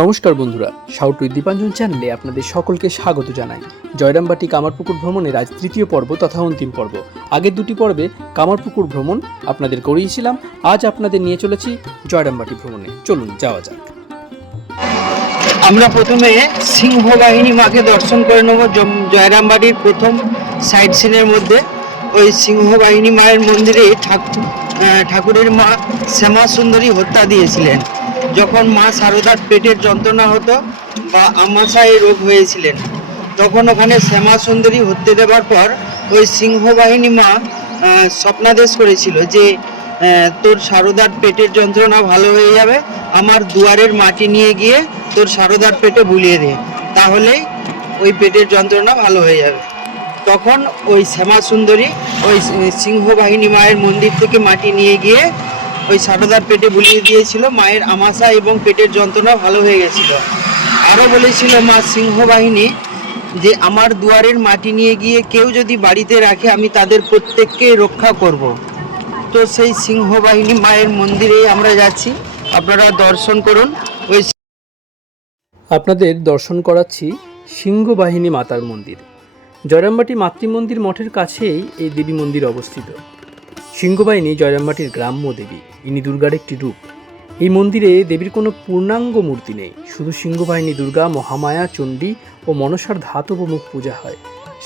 নমস্কার বন্ধুরা, সাউট উইথ দীপাঞ্জন চ্যানেলে আপনাদের সকলকে স্বাগত জানাই। জয়রামবাটি কামারপুকুর ভ্রমণের আজ তৃতীয় পর্ব তথা অন্তিম পর্ব। আগের দুটি পর্বে কামারপুকুর ভ্রমণ আপনাদের করিয়েছিলাম, আজ আপনাদের নিয়ে চলেছি জয়রামবাটি ভ্রমণে। চলুন যাওয়া যাক। আমরা প্রথমে সিংহবাহিনী মাকে দর্শন করে নেব। জয়রামবাটির প্রথম সাইট সিনের মধ্যে ওই সিংহবাহিনী মায়ের মন্দিরে ঠাকুরের মা শ্যামা সুন্দরী হত্যা দিয়েছিলেন যখন মা শারদার পেটের যন্ত্রণা হতো বা আমাশায় রোগ হয়েছিলেন। তখন ওখানে শ্যামা সুন্দরী হত্যা দেওয়ার পর ওই সিংহবাহিনী মা স্বপ্নাদেশ করেছিল যে তোর শারদার পেটের যন্ত্রণা ভালো হয়ে যাবে, আমার দুয়ারের মাটি নিয়ে গিয়ে তোর শারদার পেটে বুলিয়ে দে, তাহলেই ওই পেটের যন্ত্রণা ভালো হয়ে যাবে। তখন ওই শ্যামা সুন্দরী ওই সিংহবাহিনী মায়ের মন্দির থেকে মাটি নিয়ে গিয়ে ওই শারদার পেটে বুলিয়ে দিয়েছিল, মায়ের আমাশা এবং পেটের যন্ত্রণা ভালো হয়ে গেছিল। আরও বলেছিল মা সিংহবাহিনী যে আমার দুয়ারের মাটি নিয়ে গিয়ে কেউ যদি বাড়িতে রাখে আমি তাদের প্রত্যেককে রক্ষা করব। তো সেই সিংহবাহিনী মায়ের মন্দিরে আমরা যাচ্ছি, আপনারা দর্শন করুন। ওই আপনাদের দর্শন করাচ্ছি সিংহবাহিনী মাতার মন্দির। জয়রামবাটি মাতৃমন্দির মঠের কাছেই এই দেবী মন্দির অবস্থিত। সিংহবাহিনী জয়রামবাটির গ্রাম্য দেবী, ইনি দুর্গার একটি রূপ। এই মন্দিরে দেবীর কোনো পূর্ণাঙ্গ মূর্তি নেই, শুধু সিংহবাহিনী দুর্গা, মহামায়া, চণ্ডী ও মনসার ধাতব মুখ পূজা হয়।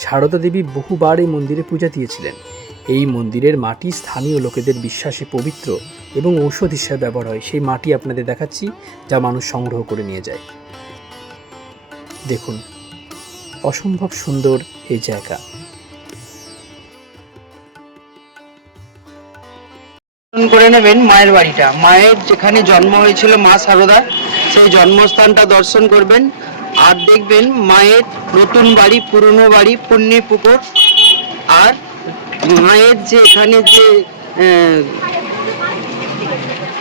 সারদা দেবী বহুবার এই মন্দিরে পূজা দিয়েছিলেন। এই মন্দিরের মাটি স্থানীয় লোকেদের বিশ্বাসে পবিত্র এবং ঔষধ হিসেবে ব্যবহার হয়। সেই মাটি আপনাদের দেখাচ্ছি যা মানুষ সংগ্রহ করে নিয়ে যায়। দেখুন, অসম্ভব সুন্দর এই জায়গা। করে নেবেন মায়ের বাড়িটা, মায়ের যেখানে জন্ম হয়েছিল মা শারদা, সেই জন্মস্থানটা দর্শন করবেন। আর দেখবেন মায়ের নতুন বাড়ি, পুরনো বাড়ি, পুণ্যি পুকুর, আর মায়ের যে এখানে যে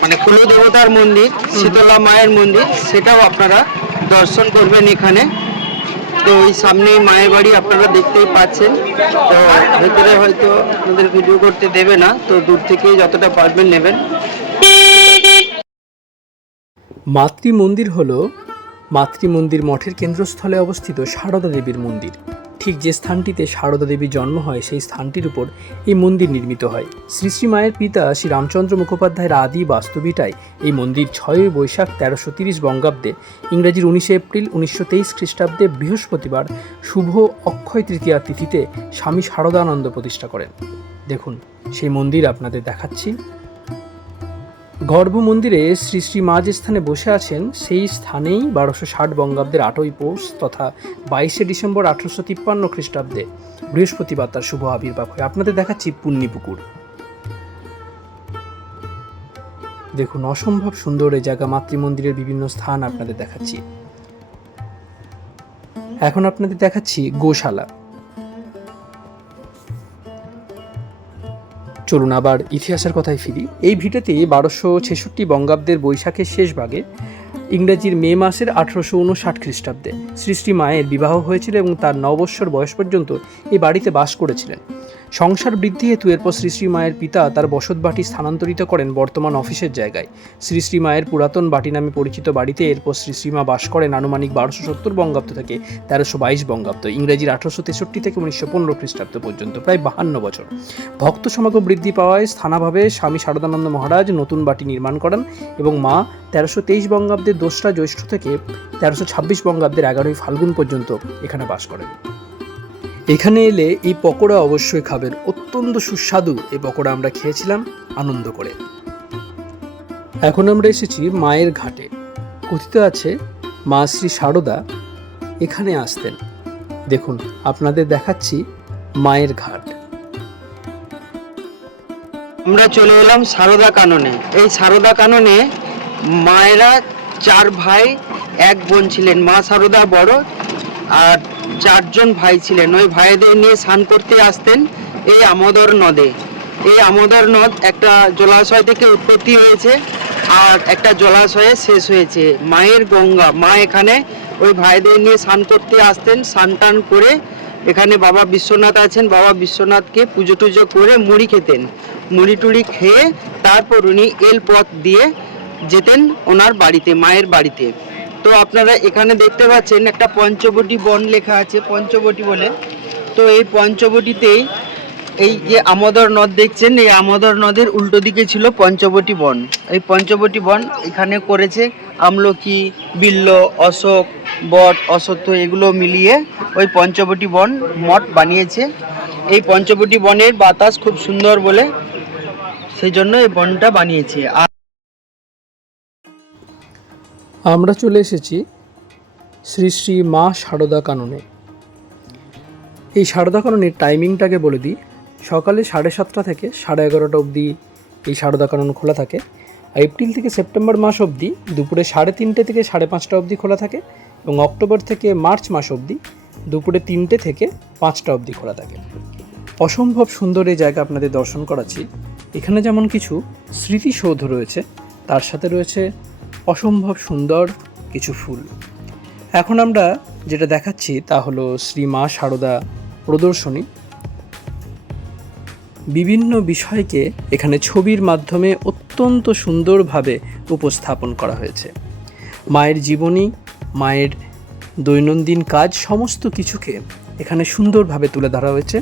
মানে কুলদেবতার মন্দির, শীতলা মায়ের মন্দির, সেটাও আপনারা দর্শন করবেন এখানে। তো ওই সামনে মায়ের বাড়ি আপনারা দেখতেই পাচ্ছেন। তো ভেতরে হয়তো আপনাদের ভিডিও করতে দেবে না, তো দূর থেকে যতটা পারবেন নেবেন। মাতৃমন্দির হল মাতৃমন্দির মঠের কেন্দ্রস্থলে অবস্থিত সারদা দেবীর মন্দির। ঠিক যে স্থানটিতে সারদা দেবীর জন্ম হয় সেই স্থানটির উপর এই মন্দির নির্মিত হয়। শ্রী শ্রী মায়ের পিতা শ্রী রামচন্দ্র মুখোপাধ্যায়ের আদি বাস্তুভিটায় এই মন্দির 6ই বৈশাখ 1330 বঙ্গাব্দে, ইংরাজির 19 এপ্রিল 1923 খ্রিস্টাব্দে বৃহস্পতিবার শুভ অক্ষয় তৃতীয়া তিথিতে স্বামী শারদানন্দ প্রতিষ্ঠা করেন। দেখুন সেই মন্দির আপনাদের দেখাচ্ছি। গর্ভ মন্দিরে শ্রী শ্রী মা যে স্থানে বসে আছেন সেই স্থানেই 1260 বঙ্গাব্দের 8ই পৌষ তথা 22শে ডিসেম্বর 1853 খ্রিস্টাব্দে বৃহস্পতিবার তার শুভ আবির্ভাব হয়। আপনাদের দেখাচ্ছি পুণ্যি পুকুর। দেখুন অসম্ভব সুন্দর এই জায়গা। মাতৃমন্দিরের বিভিন্ন স্থান আপনাদের দেখাচ্ছি। এখন আপনাদের দেখাচ্ছি গোশালা। চলুন আবার ইতিহাসের কথায় ফিরি। এই ভিটেতে 1266 বঙ্গাব্দের বৈশাখের শেষ ভাগে, ইংরেজির মে মাসের 1859 খ্রিস্টাব্দে শ্রী শ্রী মায়ের বিবাহ হয়েছিল এবং তার 9 বৎসর বয়স পর্যন্ত এই বাড়িতে বাস করেছিলেন। সংসার বৃদ্ধি হেতু এরপর শ্রী শ্রী মায়ের পিতা তার বসতবাটি স্থানান্তরিত করেন বর্তমান অফিসের জায়গায়। শ্রী শ্রী মায়ের পুরাতন বাটি নামে পরিচিত বাড়িতে এরপর শ্রী শ্রীমা বাস করেন আনুমানিক 1270 বঙ্গাব্দ থেকে 1322 বঙ্গাব্দ, ইংরেজির 1863 থেকে 1915 খ্রিস্টাব্দ পর্যন্ত, প্রায় 52 বছর। ভক্ত সমাগম বৃদ্ধি পাওয়ায় স্থানাভাবে স্বামী শারদানন্দ মহারাজ নতুন বাটি নির্মাণ করেন এবং মা 1323 বঙ্গাব্দের 2রা জ্যৈষ্ঠ থেকে 1326 বঙ্গাব্দের 11ই ফাল্গুন পর্যন্ত এখানে বাস করেন। এখানে এলে এই পকোড়া অবশ্যই খাবেন, অত্যন্ত সুস্বাদু এই পকোড়া আমরা খেয়েছিলাম আনন্দ করে। এখন আমরা এসেছি মায়ের ঘাটে। কথিত আছে মা শ্রী শারদা এখানে আসতেন। দেখুন আপনাদের দেখাচ্ছি মায়ের ঘাট। আমরা চলে এলাম শারদা কাননে। এই শারদা কাননে মায়েরা 4 ভাই 1 বোন ছিলেন। মা শারদা বড় আর 4 জন ভাই ছিলেন। ওই ভাইদের নিয়ে স্নান করতে আসতেন এই আমোদর নদে। এই আমোদর নদ একটা জলাশয় থেকে উৎপত্তি হয়েছে আর একটা জলাশয়ে শেষ হয়েছে। মায়ের গঙ্গা, মা এখানে ওই ভাইদের নিয়ে স্নান করতে আসতেন। স্নান টান করে এখানে বাবা বিশ্বনাথ আছেন, বাবা বিশ্বনাথকে পুজো টুজো করে মুড়ি খেতেন। মুড়ি টুড়ি খেয়ে তারপর উনি এল পথ দিয়ে যেতেন ওনার বাড়িতে, মায়ের বাড়িতে। তো আপনারা এখানে দেখতে পাচ্ছেন একটা পঞ্চবটী বন লেখা আছে, পঞ্চবটী বলে। তো এই পঞ্চবটিতেই এই যে আমোদর নদ দেখছেন, এই আমোদর নদের উল্টো দিকে ছিল পঞ্চবটী বন। এই পঞ্চবটী বন এখানে করেছে আমলকি, বিল্ল, অশোক, বট, অশ্বত্থ এগুলো মিলিয়ে ওই পঞ্চবটী বন মঠ বানিয়েছে। এই পঞ্চবটী বনের বাতাস খুব সুন্দর বলে সেই জন্য এই বনটা বানিয়েছে। আর আমরা চলে এসেছি শ্রী শ্রী মা সারদা কাননে। এই সারদা কাননের টাইমিংটাকে বলে দিই, সকালে 7:30 থেকে 11:30 অবধি এই সারদা কানন খোলা থাকে। আর এপ্রিল থেকে সেপ্টেম্বর মাস অবধি দুপুরে 3:30 থেকে 5:30 অবধি খোলা থাকে, এবং অক্টোবর থেকে মার্চ মাস অবধি দুপুরে 3টে থেকে 5টা অবধি খোলা থাকে। অসম্ভব সুন্দর এই জায়গা আপনাদের দর্শন করাচ্ছি। এখানে যেমন কিছু স্মৃতিসৌধ রয়েছে, তার সাথে রয়েছে অসম্ভব সুন্দর কিছু ফুল। এখন আমরা যেটা দেখাচ্ছি তা হলো শ্রী মা সারদা প্রদর্শনী। বিভিন্ন বিষয়কে এখানে ছবির মাধ্যমে অত্যন্ত সুন্দরভাবে উপস্থাপন করা হয়েছে। মায়ের জীবনী, মায়ের দৈনন্দিন কাজ, সমস্ত কিছুকে এখানে সুন্দরভাবে তুলে ধরা হয়েছে।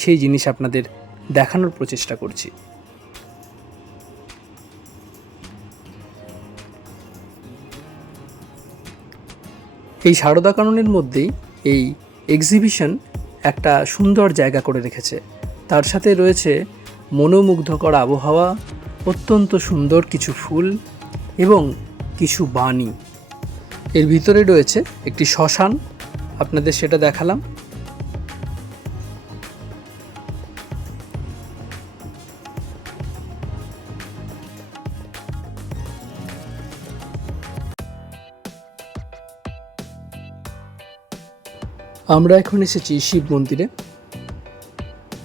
সেই জিনিস আপনাদের দেখানোর প্রচেষ্টা করছি। এই সারদা কাননের মধ্যেই এই এক্সিবিশন একটা সুন্দর জায়গা করে রেখেছে। তার সাথে রয়েছে মনোমুগ্ধকর আবহাওয়া, অত্যন্ত সুন্দর কিছু ফুল এবং কিছু বাণী। এর ভিতরে রয়েছে একটি শ্মশান, আপনাদের সেটা দেখালাম। আমরা এখন এসেছি শিব মন্দিরে।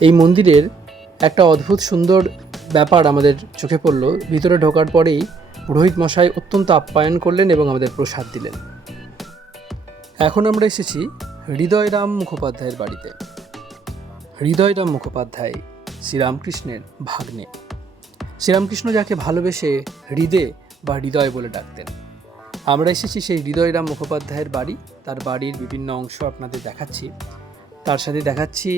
এই মন্দিরের একটা অদ্ভুত সুন্দর ব্যাপার আমাদের চোখে পড়ল। ভিতরে ঢোকার পরেই পুরোহিত মশাই অত্যন্ত আপ্যায়ন করলেন এবং আমাদের প্রসাদ দিলেন। এখন আমরা এসেছি হৃদয়রাম মুখোপাধ্যায়ের বাড়িতে। হৃদয়রাম মুখোপাধ্যায় শ্রীরামকৃষ্ণের ভাগ্নে। শ্রীরামকৃষ্ণ যাকে ভালোবেসে হৃদয় বা হৃদয় বলে ডাকতেন। আমরা এসেছি সেই হৃদয়রাম মুখোপাধ্যায়ের বাড়ি। তার বাড়ির বিভিন্ন অংশ আপনাদের দেখাচ্ছি। তার সাথে দেখাচ্ছি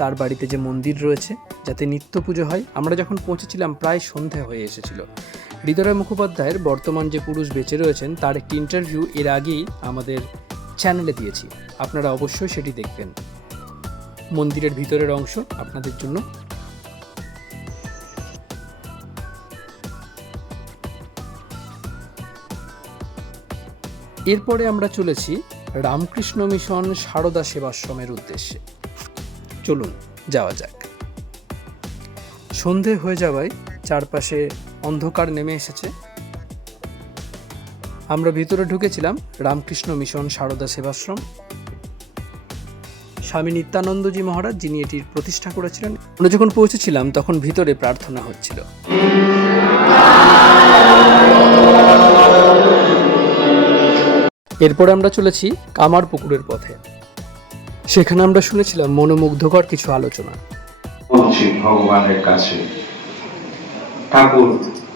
তার বাড়িতে যে মন্দির রয়েছে, যাতে নিত্য পুজো হয়। আমরা যখন পৌঁছেছিলাম প্রায় সন্ধে হয়ে এসেছিল। হৃদয়রাম মুখোপাধ্যায়ের বর্তমান যে পুরুষ বেঁচে রয়েছেন তার একটি ইন্টারভিউ এর আগেই আমাদের চ্যানেলে দিয়েছি, আপনারা অবশ্যই সেটি দেখবেন। মন্দিরের ভিতরের অংশ আপনাদের জন্য। এরপরে আমরা চলেছি রামকৃষ্ণ মিশন সারদা সেবাশ্রমের উদ্দেশ্যে। চলুন যাওয়া যাক। সন্ধে হয়ে যাওয়ায় চারপাশে অন্ধকার নেমে এসেছে। আমরা ভিতরে ঢুকেছিলাম রামকৃষ্ণ মিশন সারদা সেবাশ্রম। স্বামী নিত্যানন্দজি মহারাজ, যিনি এটির প্রতিষ্ঠা করেছিলেন। আমরা যখন পৌঁছেছিলাম তখন ভিতরে প্রার্থনা হচ্ছিল। এরপরে আমরা চলেছি কামার পুকুরের পথে। সেখানে আমরা শুনেছিলাম মনোমুগ্ধকর কিছু আলোচনা। বলছি ভগবানের কাছে, ঠাকুর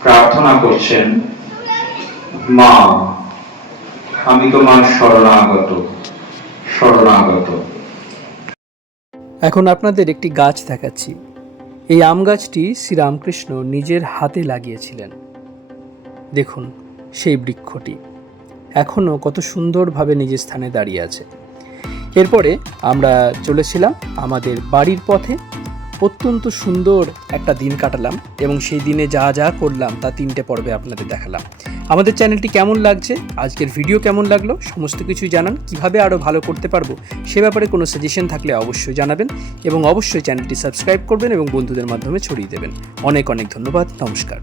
প্রার্থনা করছেন, মা আমি তোমার শরণাগত শরণাগত। এখন আপনাদের একটি গাছ দেখাচ্ছি। এই আম গাছটি শ্রীরামকৃষ্ণ নিজের হাতে লাগিয়েছিলেন। দেখুন সেই বৃক্ষটি এখনও কত সুন্দরভাবে নিজের স্থানে দাঁড়িয়ে আছে। এরপরে আমরা চলেছিলাম আমাদের বাড়ির পথে। অত্যন্ত সুন্দর একটা দিন কাটালাম এবং সেই দিনে যা যা করলাম তা 3টে পর্বে আপনাদের দেখালাম। আমাদের চ্যানেলটি কেমন লাগছে, আজকের ভিডিও কেমন লাগলো, সমস্ত কিছুই জানান। কিভাবে আরও ভালো করতে পারবো সে ব্যাপারে কোনো সাজেশন থাকলে অবশ্যই জানাবেন, এবং অবশ্যই চ্যানেলটি সাবস্ক্রাইব করবেন এবং বন্ধুদের মাধ্যমে ছড়িয়ে দেবেন। অনেক অনেক ধন্যবাদ। নমস্কার।